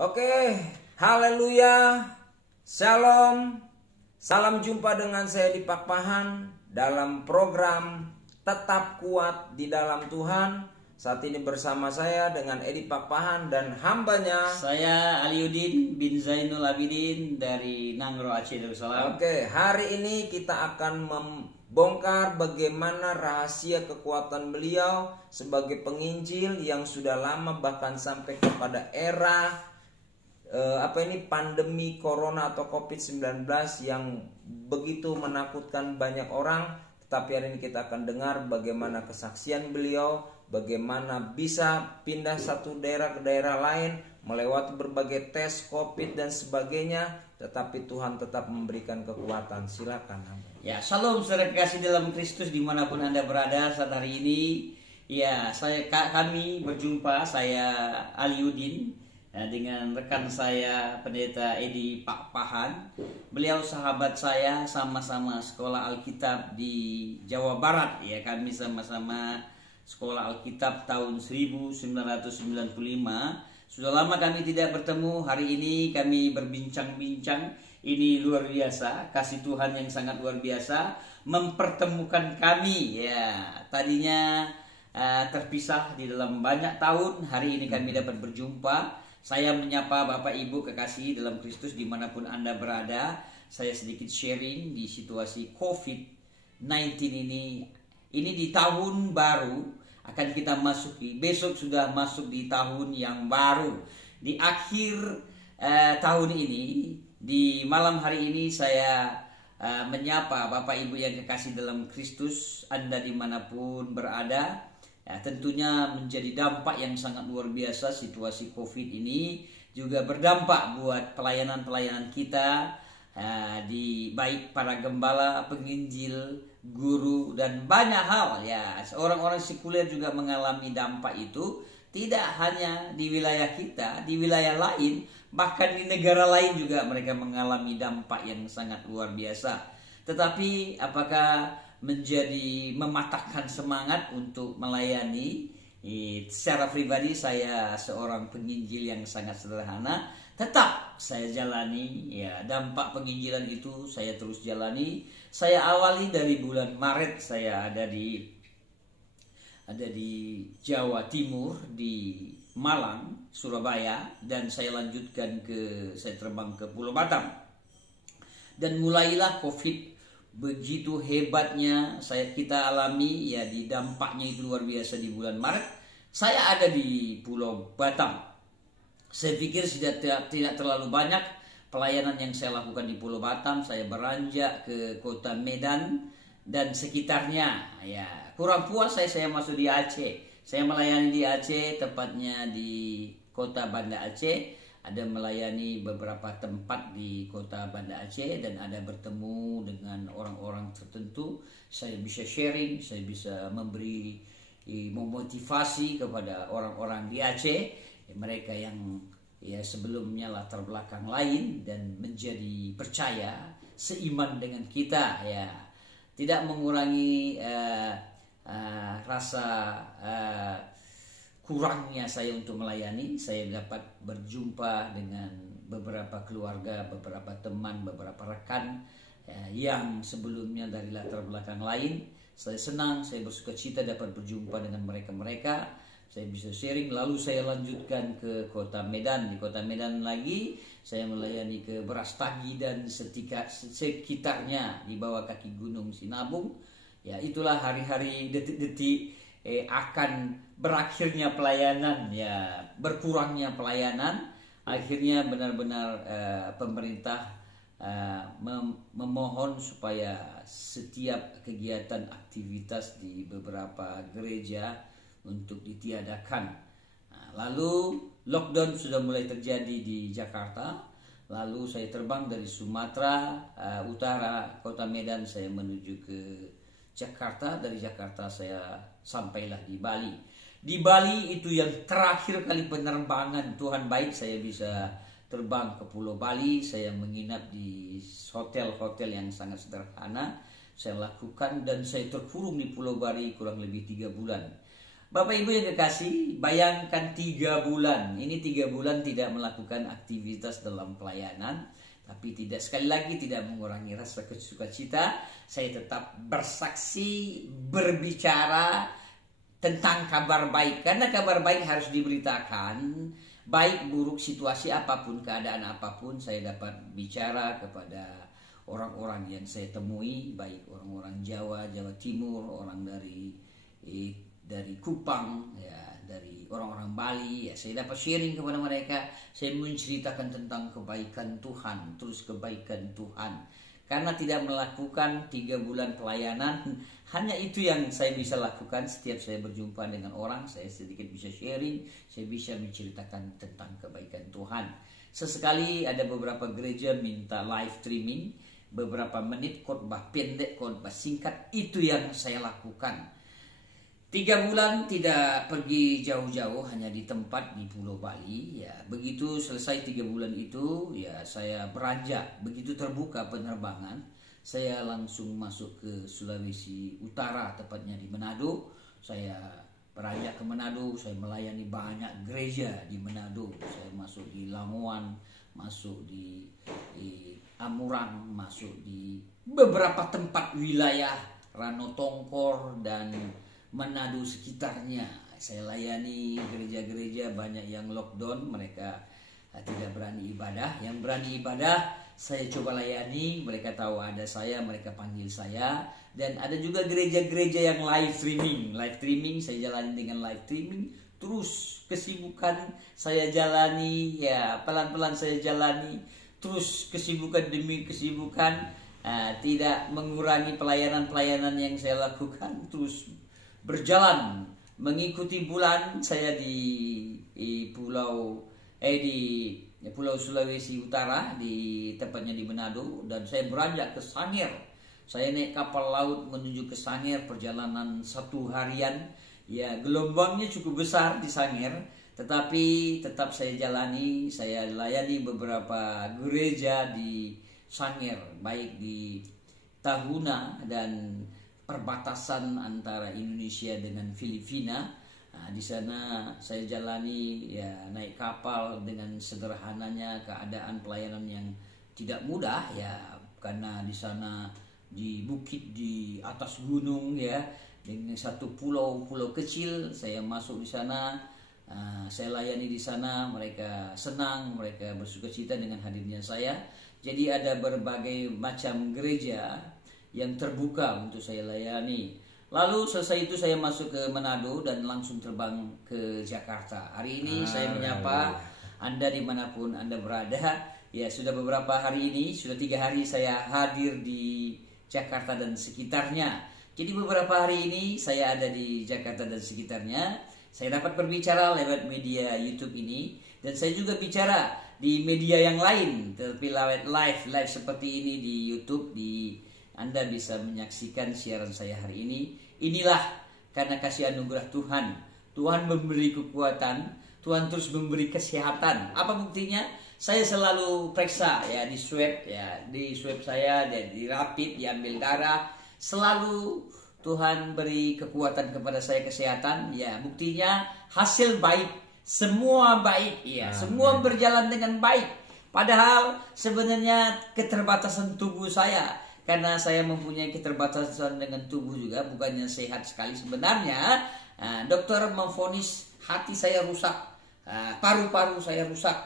Oke, haleluya, shalom, salam jumpa dengan saya di Pak Pahan dalam program Tetap Kuat di Dalam Tuhan. Saat ini bersama saya dengan Edi Pak Pahan dan hambanya. Saya Aliudin bin Zainul Abidin dari Nangro Aceh Darussalam. Oke, hari ini kita akan membongkar bagaimana rahasia kekuatan beliau sebagai penginjil yang sudah lama bahkan sampai kepada era pandemi corona atau COVID-19 yang begitu menakutkan banyak orang. Tetapi hari ini kita akan dengar bagaimana kesaksian beliau, bagaimana bisa pindah satu daerah ke daerah lain, melewati berbagai tes COVID dan sebagainya, tetapi Tuhan tetap memberikan kekuatan. Silakan. Ya, shalom saudara kasih dalam Kristus dimanapun Anda berada saat hari ini. Ya, kami berjumpa, saya Aliudin dengan rekan saya Pendeta Edi Pak Pahan. Beliau sahabat saya, sama-sama sekolah Alkitab di Jawa Barat. Ya, kami sama-sama sekolah Alkitab tahun 1995. Sudah lama kami tidak bertemu. Hari ini kami berbincang-bincang. Ini luar biasa, kasih Tuhan yang sangat luar biasa mempertemukan kami. Ya, tadinya terpisah di dalam banyak tahun. Hari ini kami dapat berjumpa. Saya menyapa Bapak Ibu kekasih dalam Kristus dimanapun Anda berada. Saya sedikit sharing di situasi COVID-19 ini. Ini di tahun baru akan kita masuki. Besok sudah masuk di tahun yang baru. Di akhir tahun ini, di malam hari ini saya menyapa Bapak Ibu yang kekasih dalam Kristus, Anda dimanapun berada. Ya, tentunya menjadi dampak yang sangat luar biasa situasi COVID ini juga berdampak buat pelayanan-pelayanan kita di baik para gembala, penginjil, guru dan banyak hal. Ya, orang-orang sekuler juga mengalami dampak itu, tidak hanya di wilayah kita, di wilayah lain, bahkan di negara lain juga mereka mengalami dampak yang sangat luar biasa. Tetapi apakah menjadi mematahkan semangat untuk melayani? Secara pribadi saya seorang penginjil yang sangat sederhana, tetap saya jalani. Ya, dampak penginjilan itu saya terus jalani. Saya awali dari bulan Maret, saya ada di Jawa Timur, di Malang, Surabaya, dan saya lanjutkan saya terbang ke Pulau Batam. Dan mulailah COVID. Begitu hebatnya kita alami, ya, di dampaknya itu luar biasa di bulan Maret. Saya ada di Pulau Batam. Saya pikir tidak terlalu banyak pelayanan yang saya lakukan di Pulau Batam. Saya beranjak ke kota Medan dan sekitarnya. Ya, kurang puas saya masuk di Aceh. Saya melayani di Aceh, tepatnya di kota Banda Aceh. Ada melayani beberapa tempat di kota Banda Aceh dan ada bertemu dengan orang-orang tertentu. Saya bisa sharing, saya bisa memberi memotivasi kepada orang-orang di Aceh, mereka yang sebelumnya latar belakang lain dan menjadi percaya, seiman dengan kita, ya. Tidak mengurangi rasa kurangnya saya untuk melayani. Saya dapat berjumpa dengan beberapa keluarga, beberapa teman, beberapa rekan yang sebelumnya dari latar belakang lain. Saya senang, saya bersuka cita dapat berjumpa dengan mereka. Saya bisa sharing, lalu saya lanjutkan ke kota Medan. Di kota Medan lagi saya melayani ke Brastagi dan sekitarnya di bawah kaki Gunung Sinabung. Ya, itulah hari-hari, detik-detik akan berakhirnya pelayanan, ya, berkurangnya pelayanan. Akhirnya benar-benar pemerintah memohon supaya setiap kegiatan aktivitas di beberapa gereja untuk ditiadakan. Lalu lockdown sudah mulai terjadi di Jakarta. Lalu saya terbang dari Sumatera Utara, kota Medan, saya menuju ke Jakarta. Dari Jakarta saya sampailah di Bali. Di Bali itu yang terakhir kali penerbangan. Tuhan baik, saya bisa terbang ke Pulau Bali. Saya menginap di hotel-hotel yang sangat sederhana. Saya lakukan dan saya terkurung di Pulau Bali kurang lebih 3 bulan. Bapak Ibu yang kekasih, bayangkan 3 bulan. Ini 3 bulan tidak melakukan aktivitas dalam pelayanan. Tapi tidak, sekali lagi tidak mengurangi rasa sukacita. Saya tetap bersaksi, berbicara tentang kabar baik. Karena kabar baik harus diberitakan. Baik buruk situasi apapun, keadaan apapun, saya dapat bicara kepada orang-orang yang saya temui. Baik orang-orang Jawa, Jawa Timur, orang dari Kupang, ya, dari orang-orang Bali, ya, saya dapat sharing kepada mereka. Saya menceritakan tentang kebaikan Tuhan, terus kebaikan Tuhan. Karena tidak melakukan 3 bulan pelayanan, hanya itu yang saya bisa lakukan. Setiap saya berjumpa dengan orang, saya sedikit bisa sharing, saya bisa menceritakan tentang kebaikan Tuhan. Sesekali ada beberapa gereja minta live streaming, beberapa menit khotbah pendek, khotbah singkat, itu yang saya lakukan. 3 bulan tidak pergi jauh-jauh, hanya di tempat di Pulau Bali. Ya, begitu selesai 3 bulan itu, ya saya beranjak. Begitu terbuka penerbangan, saya langsung masuk ke Sulawesi Utara, tepatnya di Manado. Saya beranjak ke Manado, saya melayani banyak gereja di Manado. Saya masuk di Lamongan, masuk di Amurang, masuk di beberapa tempat wilayah Rano Tongkor dan Manado sekitarnya. Saya layani gereja-gereja banyak yang lockdown, mereka tidak berani ibadah. Yang berani ibadah saya coba layani, mereka tahu ada saya, mereka panggil saya. Dan ada juga gereja-gereja yang live streaming, saya jalani dengan live streaming. Terus kesibukan saya jalani, ya pelan-pelan saya jalani. Terus kesibukan demi kesibukan, tidak mengurangi pelayanan-pelayanan yang saya lakukan. Terus berjalan mengikuti bulan saya di Pulau Sulawesi Utara, di tepatnya di Manado, dan saya beranjak ke Sangir. Saya naik kapal laut menuju ke Sangir, perjalanan 1 harian. Ya, gelombangnya cukup besar di Sangir, tetapi tetap saya jalani. Saya layani beberapa gereja di Sangir, baik di Tahuna dan perbatasan antara Indonesia dengan Filipina. Nah, di sana saya jalani, ya naik kapal dengan sederhananya, keadaan pelayanan yang tidak mudah, ya karena di sana di bukit di atas gunung, ya dengan satu pulau kecil. Saya masuk di sana, saya layani di sana. Mereka senang, mereka bersukacita dengan hadirnya saya. Jadi ada berbagai macam gereja yang terbuka untuk saya layani. Lalu selesai itu saya masuk ke Manado dan langsung terbang ke Jakarta. Hari ini saya menyapa Anda dimanapun Anda berada. Ya, sudah beberapa hari ini, sudah 3 hari saya hadir di Jakarta dan sekitarnya. Jadi beberapa hari ini saya ada di Jakarta dan sekitarnya. Saya dapat berbicara lewat media YouTube ini, dan saya juga bicara di media yang lain, tapi lewat live seperti ini di YouTube. Anda bisa menyaksikan siaran saya hari ini. Inilah karena kasih anugerah Tuhan. Tuhan memberi kekuatan, Tuhan terus memberi kesehatan. Apa buktinya? Saya selalu periksa, ya di swab saya, di rapid, diambil darah. Selalu Tuhan beri kekuatan kepada saya, kesehatan. Ya, buktinya hasil baik, semua baik, ya, semua berjalan dengan baik. Padahal sebenarnya keterbatasan tubuh saya, karena saya mempunyai keterbatasan dengan tubuh juga, bukannya sehat sekali sebenarnya. Dokter memvonis hati saya rusak, paru-paru saya rusak,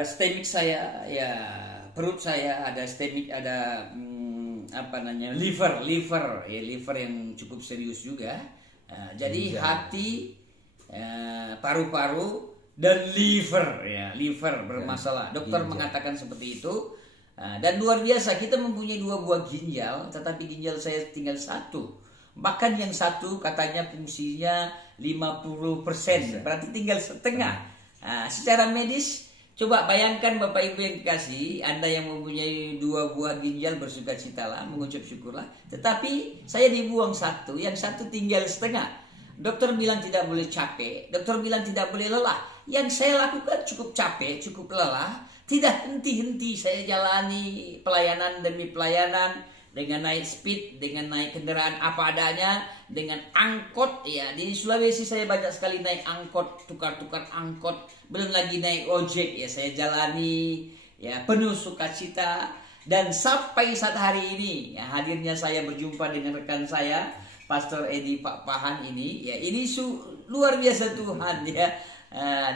stemik saya, ya perut saya ada stemik, ada liver yang cukup serius juga. Jadi hati, paru-paru dan liver bermasalah. Dokter mengatakan seperti itu. Dan luar biasa, kita mempunyai 2 buah ginjal, tetapi ginjal saya tinggal 1. Bahkan yang 1 katanya fungsinya 50%, berarti tinggal setengah. Secara medis, coba bayangkan Bapak Ibu yang dikasih, Anda yang mempunyai 2 buah ginjal, bersukacitalah, mengucap syukurlah. Tetapi saya dibuang 1, yang 1 tinggal setengah. Dokter bilang tidak boleh capek, dokter bilang tidak boleh lelah. Yang saya lakukan cukup capek, cukup lelah. Tidak henti-henti saya jalani pelayanan demi pelayanan. dengan naik speed, dengan naik kendaraan apa adanya, dengan angkot. Ya, di Sulawesi saya banyak sekali naik angkot, tukar-tukar angkot, belum lagi naik ojek. Ya, saya jalani ya penuh sukacita. Dan sampai saat hari ini, ya, hadirnya saya berjumpa dengan rekan saya, Pastor Edi Pak Pahan ini, ya ini luar biasa Tuhan ya.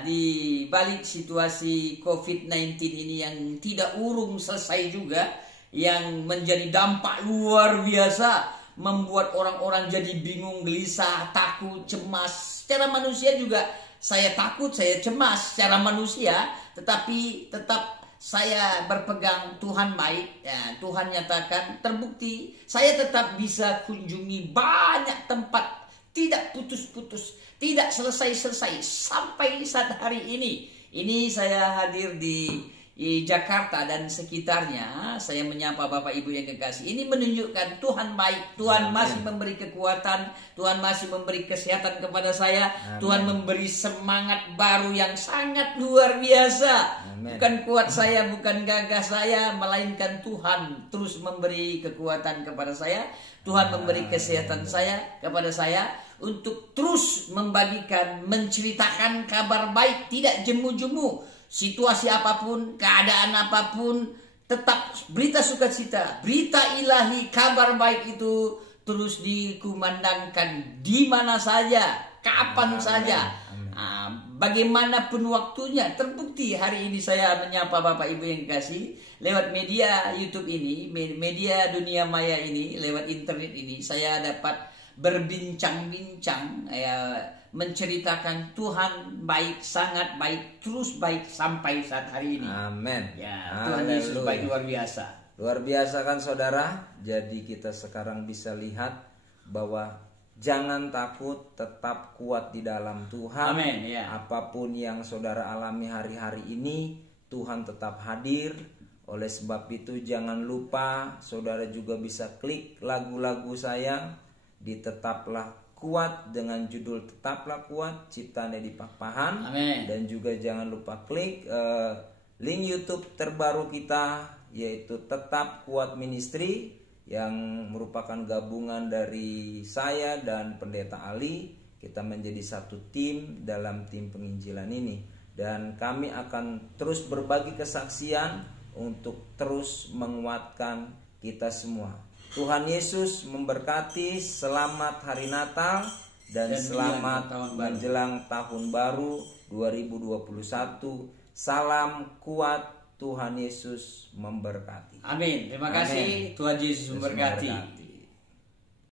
Di balik situasi COVID-19 ini yang tidak urung selesai juga, yang menjadi dampak luar biasa, membuat orang-orang jadi bingung, gelisah, takut, cemas. Secara manusia juga saya takut, saya cemas secara manusia, tetapi tetap saya berpegang Tuhan baik. Ya, Tuhan nyatakan terbukti, saya tetap bisa kunjungi banyak tempat, tidak putus-putus, tidak selesai-selesai sampai saat hari ini. Ini saya hadir di Jakarta dan sekitarnya. Saya menyapa Bapak Ibu yang kekasih. Ini menunjukkan Tuhan baik. Tuhan masih memberi kekuatan, Tuhan masih memberi kesehatan kepada saya. Amen. Tuhan memberi semangat baru yang sangat luar biasa. Amen. Bukan kuat saya, bukan gagah saya, melainkan Tuhan terus memberi kekuatan kepada saya. Tuhan memberi kesehatan saya kepada saya untuk terus membagikan, menceritakan kabar baik, tidak jemu-jemu. Situasi apapun, keadaan apapun, tetap berita sukacita, berita ilahi, kabar baik itu terus dikumandangkan di mana saja, kapan saja, bagaimanapun waktunya. Terbukti hari ini saya menyapa Bapak Ibu yang kasih lewat media YouTube ini, media dunia maya ini, lewat internet ini, saya dapat berbincang-bincang, ya, menceritakan Tuhan baik, sangat baik, terus baik sampai saat hari ini. Amin. Ya, Tuhan Yesus baik luar biasa. Luar biasa kan saudara? Jadi kita sekarang bisa lihat bahwa jangan takut, tetap kuat di dalam Tuhan. Amin, ya. Apapun yang saudara alami hari-hari ini, Tuhan tetap hadir. Oleh sebab itu jangan lupa saudara juga bisa klik lagu-lagu saya di Tetaplah Kuat dengan judul Tetaplah Kuat ciptaan Edi Pak Pahan. Amin. Dan juga jangan lupa klik link YouTube terbaru kita, yaitu Tetap Kuat Ministry, yang merupakan gabungan dari saya dan Pendeta Ali. Kita menjadi satu tim dalam tim penginjilan ini, dan kami akan terus berbagi kesaksian untuk terus menguatkan kita semua. Tuhan Yesus memberkati. Selamat Hari Natal dan selamat menjelang tahun baru 2021. Salam kuat, Tuhan Yesus memberkati. Amin. Terima kasih. Tuhan Yesus memberkati.